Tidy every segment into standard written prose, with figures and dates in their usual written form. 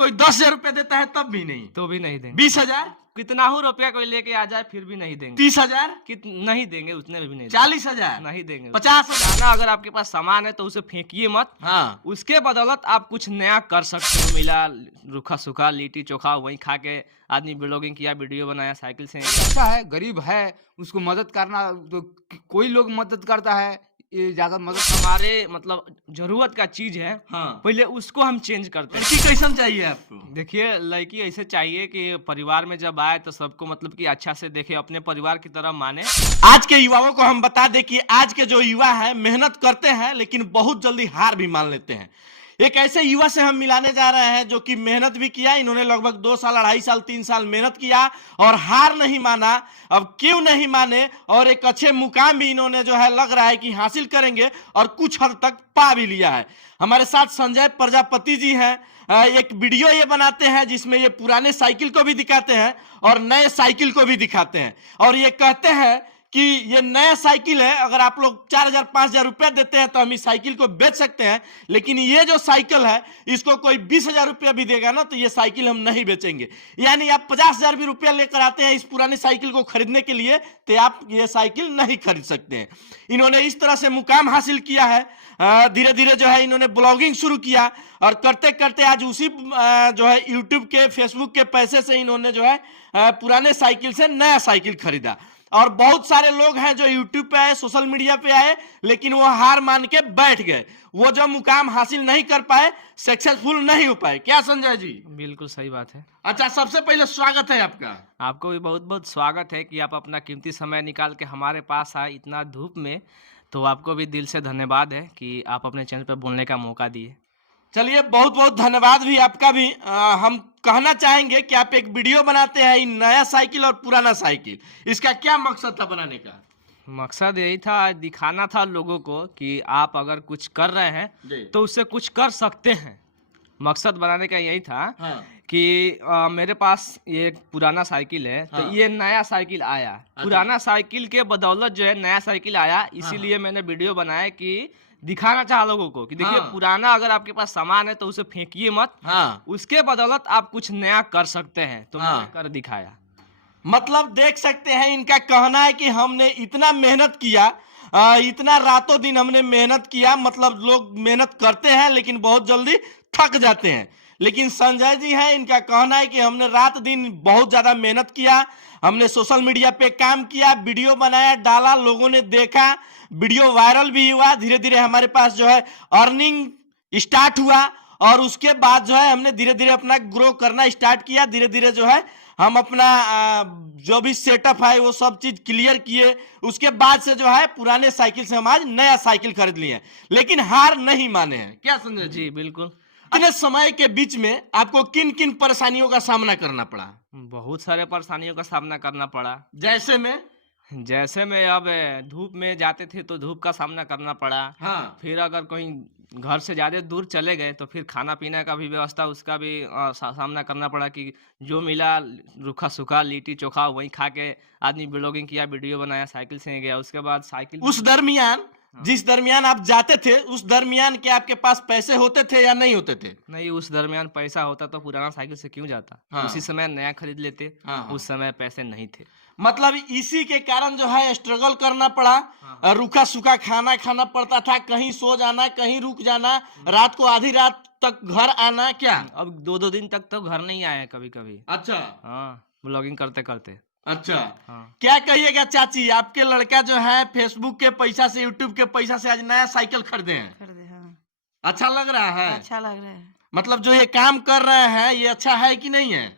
कोई 10,000 रुपया देता है तब भी नहीं, तो भी नहीं देंगे। 20,000, कितना हो रुपया कोई लेके आ जाए फिर भी नहीं देंगे। 30,000, नहीं देंगे, उतने में भी नहीं देंगे। 40,000, नहीं देंगे। 50,000। ना, अगर आपके पास सामान है तो उसे फेंकिए मत। हाँ, उसके बदौलत आप कुछ नया कर सकते हो। मिला रूखा सूखा लिट्टी चोखा वही खा के आदमी ब्लॉगिंग किया, वीडियो बनाया, साइकिल से। अच्छा है, गरीब है, उसको मदद करना तो कोई लोग मदद करता है, ये ज्यादा मदद हमारे मतलब जरूरत का चीज है, हाँ। पहले उसको हम चेंज करते हैं। लड़की कैसन चाहिए आपको? देखिए, लड़की ऐसे चाहिए कि परिवार में जब आए तो सबको मतलब कि अच्छा से देखे, अपने परिवार की तरह माने। आज के युवाओं को हम बता दें कि आज के जो युवा है मेहनत करते हैं लेकिन बहुत जल्दी हार भी मान लेते हैं। एक ऐसे युवा से हम मिलाने जा रहे हैं जो कि मेहनत भी किया, इन्होंने लगभग 2 साल, 2.5 साल, 3 साल मेहनत किया और हार नहीं माना। अब क्यों नहीं माने, और एक अच्छे मुकाम भी इन्होंने जो है लग रहा है कि हासिल करेंगे और कुछ हद तक पा भी लिया है। हमारे साथ संजय प्रजापति जी हैं। एक वीडियो ये बनाते हैं जिसमें ये पुराने साइकिल को भी दिखाते हैं और नए साइकिल को भी दिखाते हैं, और ये कहते हैं कि ये नया साइकिल है, अगर आप लोग 4,000 5,000 रुपया देते हैं तो हम इस साइकिल को बेच सकते हैं, लेकिन ये जो साइकिल है इसको कोई 20,000 रुपया भी देगा ना तो ये साइकिल हम नहीं बेचेंगे। यानी आप 50,000 भी रुपया लेकर आते हैं इस पुराने साइकिल को खरीदने के लिए तो आप ये साइकिल नहीं खरीद सकते हैं। इन्होंने इस तरह से मुकाम हासिल किया है। धीरे धीरे जो है इन्होंने ब्लॉगिंग शुरू किया और करते करते आज उसी जो है यूट्यूब के, फेसबुक के पैसे से इन्होंने जो है पुराने साइकिल से नया साइकिल खरीदा। और बहुत सारे लोग हैं जो यूट्यूब पे आए, सोशल मीडिया पे आए, लेकिन वो हार मान के बैठ गए। वो जो मुकाम हासिल नहीं कर पाए, सक्सेसफुल नहीं हो पाए। क्या संजय जी? बिल्कुल सही बात है। अच्छा, सबसे पहले स्वागत है आपका। आपको भी बहुत बहुत स्वागत है कि आप अपना कीमती समय निकाल के हमारे पास आए इतना धूप में। तो आपको भी दिल से धन्यवाद है कि आप अपने चैनल पर बोलने का मौका दिए। चलिए, बहुत बहुत धन्यवाद भी आपका भी। हम कहना चाहेंगे कि आप एक वीडियो बनाते हैं, नया साइकिल और पुराना साइकिल, इसका क्या मकसद था बनाने का? मकसद यही था, दिखाना था लोगों को कि आप अगर कुछ कर रहे हैं तो उससे कुछ कर सकते हैं। मकसद बनाने का यही था। हाँ। कि मेरे पास ये एक पुराना साइकिल है, तो हाँ। ये नया साइकिल आया। पुराना साइकिल के बदौलत जो है नया साइकिल आया, इसीलिए मैंने वीडियो बनाया कि दिखाना चाहा लोगों को कि देखिए, हाँ। पुराना अगर आपके पास सामान है तो उसे फेंकिए मत। हाँ। उसके बदौलत आप कुछ नया कर सकते हैं। तो हाँ। मैंने कर दिखाया। मतलब देख सकते हैं, इनका कहना है कि हमने इतना मेहनत किया, इतना रातों दिन हमने मेहनत किया। मतलब लोग मेहनत करते हैं लेकिन बहुत जल्दी थक जाते हैं, लेकिन संजय जी हैं, इनका कहना है कि हमने रात दिन बहुत ज्यादा मेहनत किया, हमने सोशल मीडिया पे काम किया, वीडियो बनाया, डाला, लोगों ने देखा, वीडियो वायरल भी हुआ। धीरे धीरे हमारे पास जो है अर्निंग स्टार्ट हुआ और उसके बाद जो है हमने धीरे धीरे अपना ग्रो करना स्टार्ट किया। धीरे धीरे जो है हम अपना जो भी सेटअप है वो सब चीज क्लियर किए। उसके बाद से जो है पुराने साइकिल से हम आज नया साइकिल खरीद लिए, लेकिन हार नहीं माने हैं। क्या संजय जी? जी बिल्कुल। इतने समय के बीच में आपको किन किन परेशानियों का सामना करना पड़ा? बहुत सारे परेशानियों का सामना करना पड़ा। जैसे में अब धूप में जाते थे तो धूप का सामना करना पड़ा। हाँ। फिर अगर कहीं घर से ज़्यादा दूर चले गए तो फिर खाना पीना का भी व्यवस्था, उसका भी सामना करना पड़ा कि जो मिला रूखा सूखा लिट्टी चोखा वही खा के आदमी ब्लॉगिंग किया, वीडियो बनाया, साइकिल से गया। उसके बाद साइकिल उस दरमियान, जिस दरमियान आप जाते थे, उस दरमियान क्या आपके पास पैसे होते थे या नहीं होते थे? नहीं, उस दरमियान पैसा होता तो पुराना साइकिल से क्यों जाता। हाँ। उसी समय नया खरीद लेते। हाँ। उस समय पैसे नहीं थे। मतलब इसी के कारण जो है स्ट्रगल करना पड़ा। हाँ। रूखा सूखा खाना खाना पड़ता था, कहीं सो जाना, कहीं रुक जाना, रात को आधी रात तक घर आना। क्या अब 2-2 दिन तक तो घर नहीं आए कभी कभी। अच्छा। हाँ, ब्लॉगिंग करते करते। अच्छा। हाँ। क्या कहिएगा चाची, आपके लड़का जो है फेसबुक के पैसा से, यूट्यूब के पैसा से आज नया साइकिल खरीदे हैं? खरीदे, हाँ। अच्छा लग रहा है? अच्छा लग रहा है। मतलब जो ये काम कर रहे हैं ये अच्छा है कि नहीं है?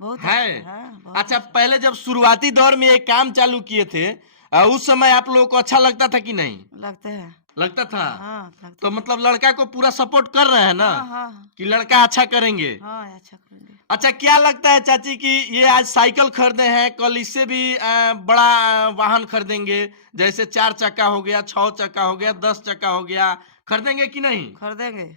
बहुत है। अच्छा, हाँ, बहुत अच्छा, पहले जब शुरुआती दौर में ये काम चालू किए थे, उस समय आप लोगों को अच्छा लगता था कि नहीं? लगते हैं। लगता था। हाँ, लगता तो मतलब लड़का को पूरा सपोर्ट कर रहे हैं ना? हाँ, हाँ, कि लड़का अच्छा करेंगे। हाँ, अच्छा करेंगे। अच्छा, क्या लगता है चाची कि ये आज साइकिल खरीदे हैं, कल इससे भी बड़ा वाहन खरीदेंगे, जैसे 4 चक्का हो गया, 6 चक्का हो गया, 10 चक्का हो गया, खरीदेंगे कि नहीं? खरीदेंगे।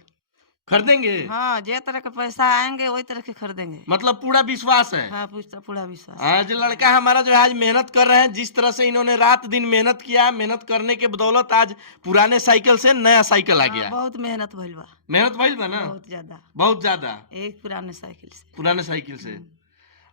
खरीदेंगे? हाँ, जे तरह के पैसा आएंगे वही तरह के खरीदेंगे। मतलब पूरा विश्वास है। हाँ, पूछता पूरा विश्वास। आज लड़का हमारा जो है आज मेहनत कर रहे हैं, जिस तरह से इन्होंने रात दिन मेहनत किया, मेहनत करने के बदौलत आज पुराने साइकिल से नया साइकिल आ हाँ, गया। बहुत मेहनत भइल बा, मेहनत भइल बा ना, बहुत ज्यादा, बहुत ज्यादा एक पुराने साइकिल से। पुराने साइकिल से।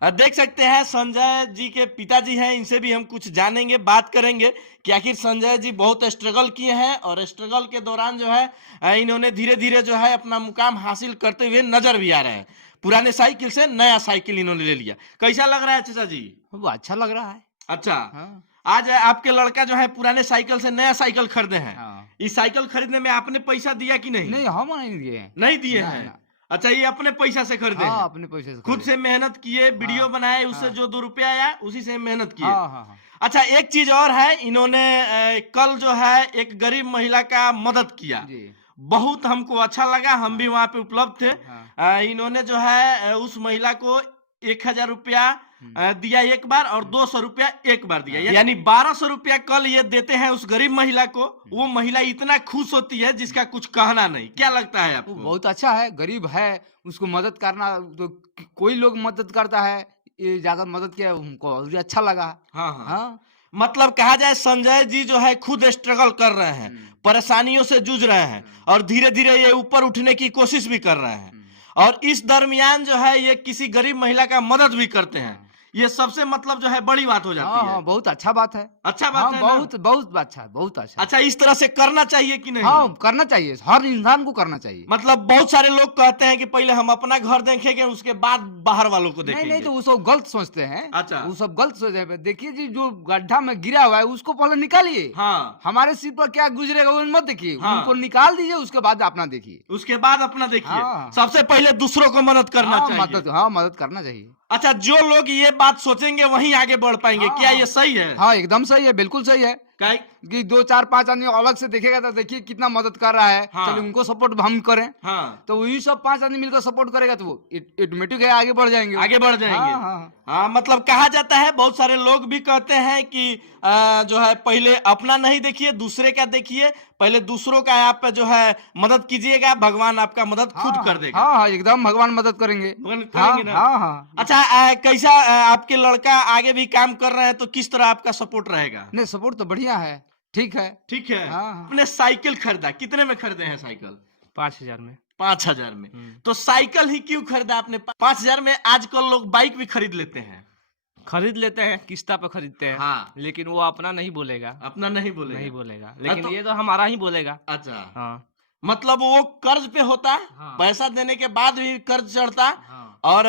देख सकते हैं संजय जी के पिताजी हैं, इनसे भी हम कुछ जानेंगे, बात करेंगे कि आखिर संजय जी बहुत स्ट्रगल किए हैं और स्ट्रगल के दौरान जो है इन्होंने धीरे धीरे जो है अपना मुकाम हासिल करते हुए नजर भी आ रहे हैं। पुराने साइकिल से नया साइकिल इन्होंने ले लिया। कैसा लग रहा है चाचा जी? वो अच्छा लग रहा है। अच्छा, हाँ आज आपके लड़का जो है पुराने साइकिल से नया साइकिल खरीदे हैं। हाँ। इस साइकिल खरीदने में आपने पैसा दिया कि नहीं? नहीं, हम नहीं दिए हैं। नहीं दिए ना, हैं। ना। अच्छा, ये अपने पैसा से खरीदे हाँ, हैं? अपने पैसे से खुद खरीदे। से मेहनत किए, वीडियो हाँ, बनाए, उससे हाँ। जो 2 रुपया आया उसी से मेहनत किए। हाँ हाँ हाँ। अच्छा, एक चीज और है, इन्होंने कल जो है एक गरीब महिला का मदद किया, जी। बहुत हमको अच्छा लगा, हम भी वहां पे उपलब्ध थे। हाँ। इन्होंने जो है उस महिला को 1000 रुपया दिया एक बार और 200 रुपया एक बार दिया, यानी 1200 रुपया कल ये देते हैं उस गरीब महिला को। वो महिला इतना खुश होती है जिसका कुछ कहना नहीं। क्या लगता है वो आपको? बहुत अच्छा है, गरीब है, उसको मदद करना तो कोई लोग मदद करता है, ये ज्यादा मदद किया हमको और अच्छा लगा। हाँ हाँ। हाँ मतलब कहा जाए संजय जी जो है खुद स्ट्रगल कर रहे हैं, परेशानियों से जूझ रहे हैं और धीरे धीरे ये ऊपर उठने की कोशिश भी कर रहे हैं, और इस दरमियान जो है ये किसी गरीब महिला का मदद भी करते हैं। ये सबसे मतलब जो है बड़ी बात हो हाँ जाती है। हाँ, बहुत अच्छा बात है। अच्छा बात हाँ, है ना? बहुत बहुत अच्छा, बहुत अच्छा। अच्छा, इस तरह से करना चाहिए कि नहीं? हाँ, करना चाहिए, हर इंसान को करना चाहिए। मतलब बहुत सारे लोग कहते हैं कि पहले हम अपना घर देखेंगे उसके बाद बाहर वालों को नहीं देखेंगे। नहीं, तो वो सब गलत सोचते हैं। अच्छा। वो सब गलत सोचते हैं। देखिए जी, जो गड्ढा में गिरा हुआ है उसको पहले निकालिए। हाँ, हमारे सिर पर क्या गुजरेगा वो मत देखिए। हाँ। उनको निकाल दीजिए, उसके बाद अपना देखिए। उसके बाद अपना देखिए। हाँ। सबसे पहले दूसरों को मदद करना हाँ, चाहिए। हाँ, मदद करना चाहिए। अच्छा, जो लोग ये बात सोचेंगे वहीं आगे बढ़ पाएंगे। हाँ। क्या ये सही है? हाँ, एकदम सही है, बिल्कुल सही है। क्या? कि 2 4 5 आदमी अलग से देखेगा तो देखिए कितना मदद कर रहा है। हाँ। चलिए उनको सपोर्ट हम करें, हाँ, तो वही सब 5 आदमी मिलकर सपोर्ट करेगा तो वो ऑटोमेटिक है, आगे बढ़ जाएंगे। आगे बढ़ जाएंगे। हाँ, हाँ। हाँ, मतलब कहा जाता है, बहुत सारे लोग भी कहते हैं कि जो है पहले अपना नहीं देखिए, दूसरे का देखिए। पहले दूसरों का आप जो है मदद कीजिएगा, भगवान आपका मदद खुद कर देगा। हाँ हाँ, एकदम भगवान मदद करेंगे। भगवान हाँ करेंगे ना? हाँ हाँ। अच्छा, कैसा आपके लड़का आगे भी काम कर रहे हैं तो किस तरह आपका सपोर्ट रहेगा? नहीं, सपोर्ट तो बढ़िया है, ठीक है। ठीक है। हाँ, हाँ। अपने साइकिल खरीदा, कितने में खरीदे हैं साइकिल? 5000 में। 5000 में। तो साइकिल ही क्यों खरीदा आपने 5000 में? आजकल लोग बाइक भी खरीद लेते हैं। खरीद लेते हैं, किस्ता पे खरीदते हैं। हाँ। लेकिन वो अपना नहीं बोलेगा। अपना नहीं बोलेगा। नहीं बोलेगा, लेकिन तो- ये तो हमारा ही बोलेगा। अच्छा, हाँ मतलब वो कर्ज पे होता है। हाँ। पैसा देने के बाद भी कर्ज चढ़ता है। हाँ। और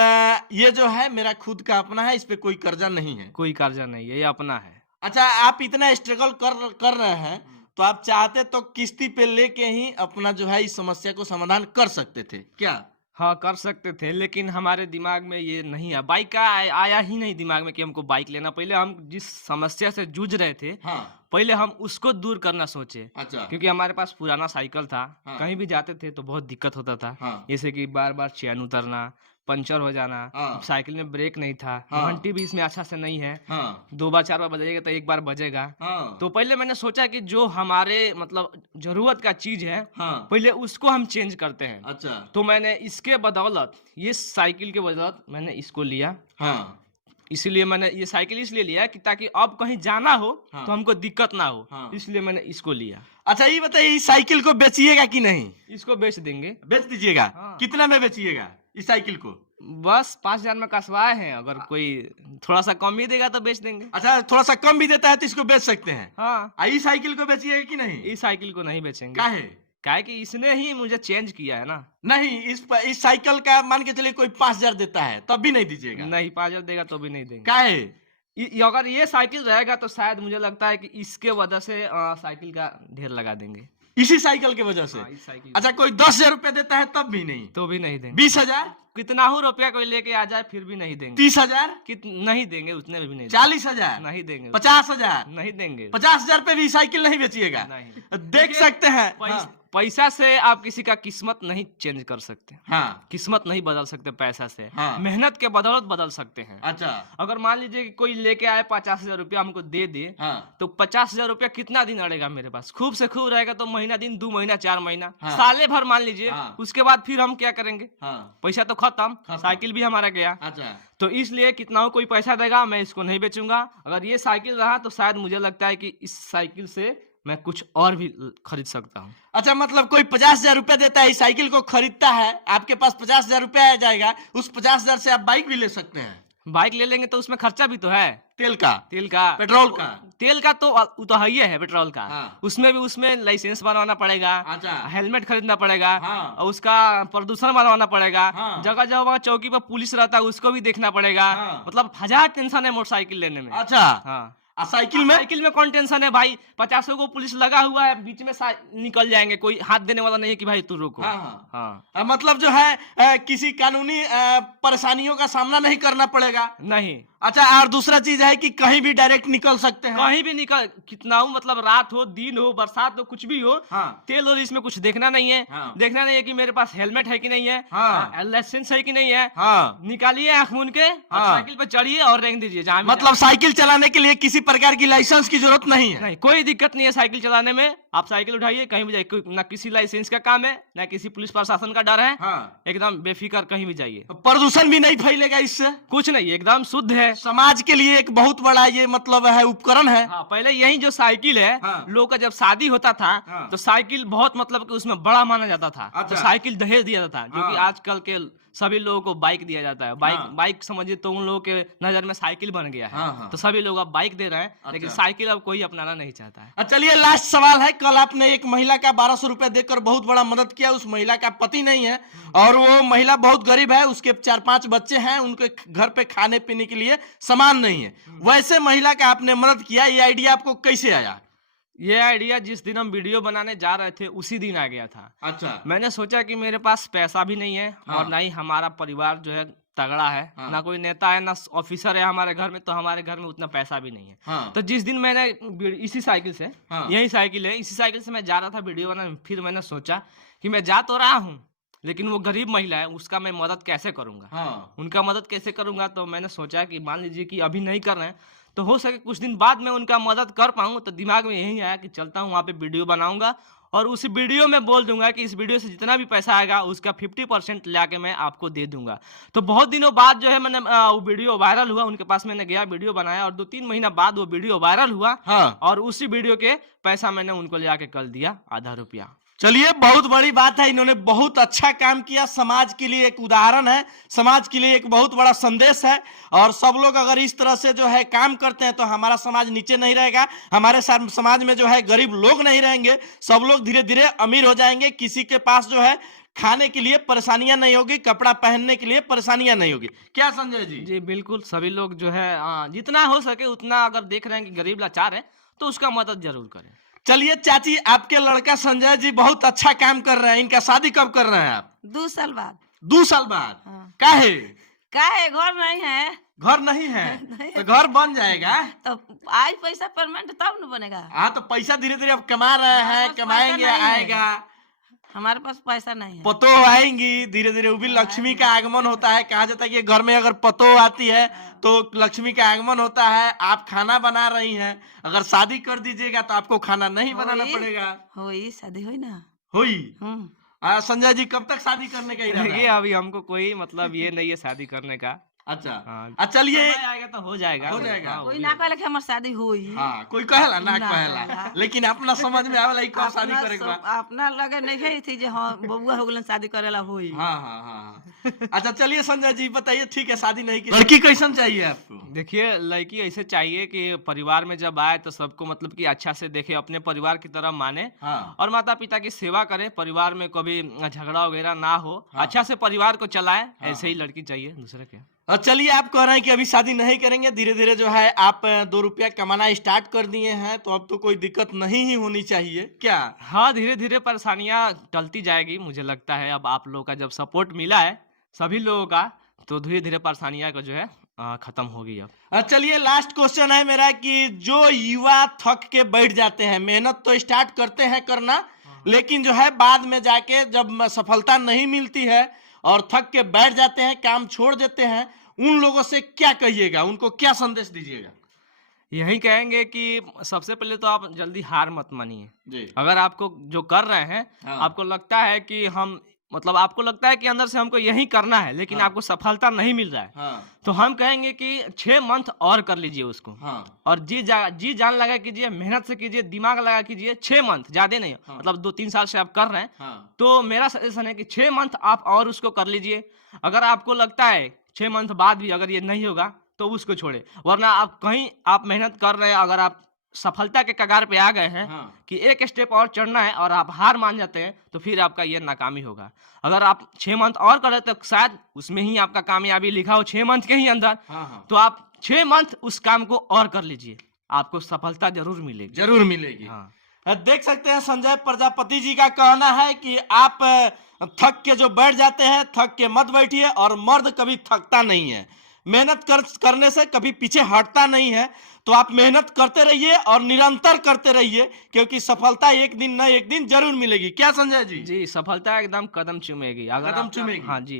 ये जो है मेरा खुद का अपना है, इस पे कोई कर्जा नहीं है। कोई कर्जा नहीं है, ये अपना है। अच्छा, आप इतना स्ट्रगल कर रहे हैं तो आप चाहते तो किस्ती पे लेके ही अपना जो है इस समस्या को समाधान कर सकते थे क्या? हाँ, कर सकते थे, लेकिन हमारे दिमाग में ये नहीं है, बाइक का आया ही नहीं दिमाग में कि हमको बाइक लेना। पहले हम जिस समस्या से जूझ रहे थे, हाँ। पहले हम उसको दूर करना सोचे। अच्छा। क्योंकि हमारे पास पुराना साइकिल था। हाँ। कहीं भी जाते थे तो बहुत दिक्कत होता था। हाँ। जैसे कि बार बार चैन उतरना, पंचर हो जाना। हाँ। साइकिल में ब्रेक नहीं था, हाँ। घंटी भी इसमें अच्छा से नहीं है। हाँ। 2 बार 4 बार बजाएगा तो 1 बार बजेगा। हाँ। तो पहले मैंने सोचा कि जो हमारे मतलब जरूरत का चीज है, हाँ। पहले उसको हम चेंज करते हैं। अच्छा। तो मैंने इसके बदौलत, ये साइकिल के बदौलत मैंने इसको लिया। हाँ। इसीलिए मैंने ये साइकिल इसलिए लिया कि ताकि अब कहीं जाना हो हाँ। तो हमको दिक्कत ना हो। हाँ। इसलिए मैंने इसको लिया। अच्छा, ये बताइए, इस साइकिल को बेचिएगा कि नहीं? इसको बेच देंगे। बेच दीजिएगा। हाँ। कितना में बेचिएगा इस साइकिल को? बस 5000 में कसवाए हैं, अगर कोई थोड़ा सा कम भी देगा तो बेच देंगे। अच्छा, थोड़ा सा कम भी देता है तो इसको बेच सकते हैं। हाँ। इस साइकिल को बेचिएगा कि नहीं? इस साइकिल को नहीं बेचेंगे। काहे? काहे कि इसने ही मुझे चेंज किया है ना। नहीं, इस साइकिल का मान के चलिए कोई 5000 देता है तब भी नहीं दीजिएगा? नहीं, 5000 देगा तो भी नहीं देंगे। काहे? अगर ये साइकिल रहेगा तो शायद मुझे लगता है कि इसके वजह से साइकिल का ढेर लगा देंगे। इसी साइकिल की वजह से? हाँ, इस साइकिल अच्छा, कोई 10,000 रुपया देता है तब भी नहीं? तो भी नहीं देंगे। 20,000? कितना हो रुपया कोई लेके आ जाए फिर भी नहीं देंगे। 30,000, नहीं देंगे, उतने में भी नहीं 40,000, नहीं देंगे, 50,000, नहीं देंगे, 50,000 पे भी साइकिल नहीं बेचिएगा? नहीं। देख सकते हैं। पैसा से आप किसी का किस्मत नहीं चेंज कर सकते। हाँ, किस्मत नहीं बदल सकते पैसा से। हाँ। मेहनत के बदौलत बदल सकते हैं। अच्छा, अगर मान लीजिए कि कोई लेके आए 50,000 रुपया हमको दे दे, हाँ, तो 50,000 रुपया कितना दिन अड़ेगा मेरे पास? खूब से खूब रहेगा तो महीना दिन, 2 महीना, 4 महीना, हाँ। साले भर मान लीजिए। हाँ। उसके बाद फिर हम क्या करेंगे? हाँ, पैसा तो खत्म, साइकिल भी हमारा गया। अच्छा, तो इसलिए कितना हो कोई पैसा देगा, मैं इसको नहीं बेचूंगा। अगर ये साइकिल रहा तो शायद मुझे लगता है कि इस साइकिल से मैं कुछ और भी खरीद सकता हूँ। अच्छा, मतलब कोई 50,000 रुपया देता है, इस साइकिल को खरीदता है, आपके पास 50,000 रुपया आ जाएगा, उस 50,000 से आप बाइक भी ले सकते हैं। बाइक ले लेंगे तो उसमें खर्चा भी तो है, तेल का, पेट्रोल का। तेल का तो वो तो है ही है, पेट्रोल का। हाँ। उसमें लाइसेंस बनवाना पड़ेगा, अच्छा, हेलमेट खरीदना पड़ेगा, हाँ। और उसका प्रदूषण बनवाना पड़ेगा। हाँ। जगह जगह चौकी पर पुलिस रहता है, उसको भी देखना पड़ेगा। हाँ। मतलब 1000 टेंशन है मोटरसाइकिल लेने में। अच्छा, हाँ, साइकिल में कौन टेंशन है भाई? 50 को पुलिस लगा हुआ है, बीच में निकल जाएंगे, कोई हाथ देने वाला नहीं है कि भाई तू रोको। हाँ, हाँ। हाँ। मतलब जो है किसी कानूनी परेशानियों का सामना नहीं करना पड़ेगा। नहीं। अच्छा, और दूसरा चीज है कि कहीं भी डायरेक्ट निकल सकते हैं। कहीं भी निकल, कितना हो, मतलब रात हो, दिन हो, बरसात हो, कुछ भी हो। हाँ। तेल और इसमें कुछ देखना नहीं है। हाँ। देखना नहीं है कि मेरे पास हेलमेट है कि नहीं है, हाँ। लाइसेंस है कि नहीं है। हाँ। निकालिए आंख मूंद के, हाँ। साइकिल पे चढ़िए और रेंग दीजिए जहाँ भी मतलब साइकिल चलाने के लिए किसी प्रकार की लाइसेंस की जरूरत नहीं है। नहीं, कोई दिक्कत नहीं है साइकिल चलाने में। आप साइकिल उठाइए, कहीं भी जाइए, ना किसी लाइसेंस का काम है, ना किसी पुलिस प्रशासन का डर है। हाँ। एकदम बेफिक्र कहीं भी जाइए, प्रदूषण भी नहीं फैलेगा इससे। कुछ नहीं, एकदम शुद्ध है। समाज के लिए एक बहुत बड़ा ये मतलब है उपकरण है। हाँ, पहले यही जो साइकिल है, हाँ। लोग का जब शादी होता था, हाँ। तो साइकिल बहुत मतलब कि उसमें बड़ा माना जाता था। अच्छा। तो साइकिल दहेज दिया जाता था, जो कि हाँ। आजकल के सभी लोगों को बाइक दिया जाता है। बाइक समझिए तो उन लोगों के नजर में साइकिल बन गया है। हाँ। तो सभी लोग अब बाइक दे रहे हैं, लेकिन अच्छा। साइकिल अब कोई अपनाना नहीं चाहता है। चलिए, लास्ट सवाल है। कल आपने एक महिला का 1200 रुपया देकर बहुत बड़ा मदद किया। उस महिला का पति नहीं है और वो महिला बहुत गरीब है, उसके 4-5 बच्चे हैं, उनके घर पे खाने पीने के लिए सामान नहीं है। वैसे महिला का आपने मदद किया, ये आइडिया आपको कैसे आया? ये आइडिया जिस दिन हम वीडियो बनाने जा रहे थे उसी दिन आ गया था। अच्छा। मैंने सोचा कि मेरे पास पैसा भी नहीं है, हाँ। और ना ही हमारा परिवार जो है तगड़ा है। हाँ। ना कोई नेता है, ना ऑफिसर है हमारे घर में, तो हमारे घर में उतना पैसा भी नहीं है। हाँ। तो जिस दिन मैंने इसी साइकिल से, हाँ। यही साइकिल है, इसी साइकिल से मैं जा रहा था वीडियो बनाने, फिर मैंने सोचा कि मैं जा तो रहा हूँ, लेकिन वो गरीब महिला है, उसका मैं मदद कैसे करूंगा। हाँ। उनका मदद कैसे करूंगा? तो मैंने सोचा कि मान लीजिए कि अभी नहीं कर रहे हैं, तो हो सके कुछ दिन बाद में उनका मदद कर पाऊँ। तो दिमाग में यही आया कि चलता हूँ वहाँ पे वीडियो बनाऊंगा, और उस वीडियो में बोल दूंगा कि इस वीडियो से जितना भी पैसा आएगा उसका 50% लाके मैं आपको दे दूंगा। तो बहुत दिनों बाद जो है मैंने वो वीडियो वायरल हुआ, उनके पास मैंने गया, वीडियो बनाया, और 2-3 महीना बाद वो वीडियो वायरल हुआ। हाँ। और उसी वीडियो के पैसा मैंने उनको ले आके कल दिया, आधा रुपया। चलिए, बहुत बड़ी बात है। इन्होंने बहुत अच्छा काम किया, समाज के लिए एक उदाहरण है, समाज के लिए एक बहुत बड़ा संदेश है। और सब लोग अगर इस तरह से जो है काम करते हैं तो हमारा समाज नीचे नहीं रहेगा, हमारे समाज में जो है गरीब लोग नहीं रहेंगे, सब लोग धीरे धीरे अमीर हो जाएंगे। किसी के पास जो है खाने के लिए परेशानियां नहीं होगी, कपड़ा पहनने के लिए परेशानियां नहीं होगी। क्या संजय जी? जी बिल्कुल, सभी लोग जो है जितना हो सके उतना, अगर देख रहे हैं कि गरीब लाचार है तो उसका मदद जरूर करें। चलिए चाची, आपके लड़का संजय जी बहुत अच्छा काम कर रहे हैं। इनका शादी कब कर रहे हैं आप? 2 साल बाद। 2 साल बाद? हाँ। काहे? काहे? घर नहीं है। घर नहीं है तो घर बन जाएगा। तो आज पैसा पेमेंट तब न बनेगा। हाँ, तो पैसा धीरे धीरे अब कमा रहे हैं, कमाएंगे, आएगा। हमारे पास पैसा नहीं है। पतो आएंगी धीरे धीरे, वो भी लक्ष्मी का आगमन होता है। कहा जाता है कि घर में अगर पतो आती है तो लक्ष्मी का आगमन होता है। आप खाना बना रही हैं, अगर शादी कर दीजिएगा तो आपको खाना नहीं बनाना पड़ेगा। होई शादी होई ना। होई। संजय जी, कब तक शादी करने का इरादा देखिए, है? अभी हमको कोई मतलब ये नहीं है शादी करने का। अच्छा। हाँ। चलिए, समय आएगा तो हो जाएगा। हो जाएगा। हाँ, कोई ना कहले कि हमार शादी होई। हाँ, कोई कहेला ना ना कहेला, कहेला। लेकिन अपना समझ में आवेला कि कब शादी करे के बा। अपना लगे नहीं है थी जे हाँ बबुआ हो गेलन शादी करेला होई। हाँ हाँ हाँ। अच्छा, चलिए संजय जी बताइए, ठीक है शादी नहीं की, लड़की कैसन चाहिए आपको? देखिए, लड़की ऐसे चाहिए कि परिवार में जब आए तो सबको मतलब कि अच्छा से देखे, अपने परिवार की तरह माने, हाँ। और माता पिता की सेवा करे, परिवार में कभी झगड़ा वगैरह ना हो, अच्छा से परिवार को चलाए, ऐसे ही लड़की चाहिए, दूसरे क्या। और चलिए, आप कह रहे हैं कि अभी शादी नहीं करेंगे, धीरे धीरे जो है आप 2 रुपया कमाना स्टार्ट कर दिए हैं, तो अब तो कोई दिक्कत नहीं ही होनी चाहिए क्या? हाँ, धीरे धीरे परेशानियां टलती जाएगी, मुझे लगता है। अब आप लोगों का जब सपोर्ट मिला है, सभी लोगों का, तो धीरे धीरे परेशानियां को जो है खत्म होगी अब। चलिए लास्ट क्वेश्चन है मेरा कि जो युवा थक के बैठ जाते हैं, मेहनत तो स्टार्ट करते हैं करना, लेकिन जो है बाद में जाके जब सफलता नहीं मिलती है और थक के बैठ जाते हैं, काम छोड़ देते हैं, उन लोगों से क्या कहिएगा, उनको क्या संदेश दीजिएगा? यही कहेंगे कि सबसे पहले तो आप जल्दी हार मत मानिए। जी। अगर आपको जो कर रहे हैं, हाँ। आपको लगता है कि हम मतलब आपको लगता है कि अंदर से हमको यही करना है, लेकिन हाँ। आपको सफलता नहीं मिल रहा है, हाँ। तो हम कहेंगे कि 6 मंथ और कर लीजिए उसको। हाँ। और जी जान लगा कीजिए, मेहनत से कीजिए, दिमाग लगा कीजिए। 6 मंथ ज्यादा नहीं, हाँ। मतलब 2-3 साल से आप कर रहे हैं, हाँ। तो मेरा सजेशन है कि 6 मंथ आप और उसको कर लीजिए। अगर आपको लगता है 6 मंथ बाद भी अगर ये नहीं होगा तो उसको छोड़े, वरना आप कहीं आप मेहनत कर रहे हैं, अगर आप सफलता के कगार पे आ गए हैं, हाँ। कि एक स्टेप और चढ़ना है और आप हार मान जाते हैं, तो फिर आपका ये नाकामी होगा। अगर आप 6 मंथ और करें तो शायद उसमें ही आपका कामयाबी लिखा हो 6 मंथ के ही अंदर, हाँ। तो आप 6 मंथ उस काम को और कर लीजिए, आपको सफलता जरूर मिलेगी। जरूर मिलेगी। हाँ। देख सकते हैं संजय प्रजापति जी का कहना है कि आप थक के जो बैठ जाते हैं, थक के मत बैठिए, और मर्द कभी थकता नहीं है, मेहनत करने से कभी पीछे हटता नहीं है। तो आप मेहनत करते रहिए और निरंतर करते रहिए, क्योंकि सफलता एक दिन न एक दिन जरूर मिलेगी। क्या संजय जी? जी, सफलता एकदम कदम चूमेगी। अगर कदम आप- चूमेगी। हाँ जी।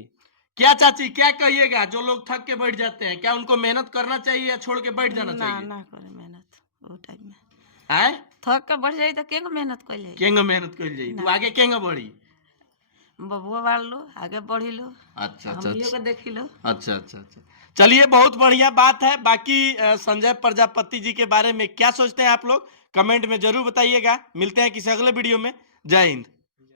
क्या चाची, क्या कहिएगा? जो लोग थक के बैठ जाते हैं, क्या उनको मेहनत करना चाहिए या छोड़ के बैठ जाना ना चाहिए? ना करे मेहनत वो टाइम में, आए थक के बढ़ जाई तो केंगे मेहनत कर ले। केंगे मेहनत कर जाई, तू ना। आगे केंगे बढ़ी। बबुआ बाढ़ लो, आगे बढ़ी लो, अच्छा अच्छा हमियों अच्छा को देखी लो। अच्छा अच्छा अच्छा। चलिए बहुत बढ़िया बात है। बाकी संजय प्रजापति जी के बारे में क्या सोचते हैं आप लोग, कमेंट में जरूर बताइएगा। मिलते हैं किसी अगले वीडियो में। जय हिंद।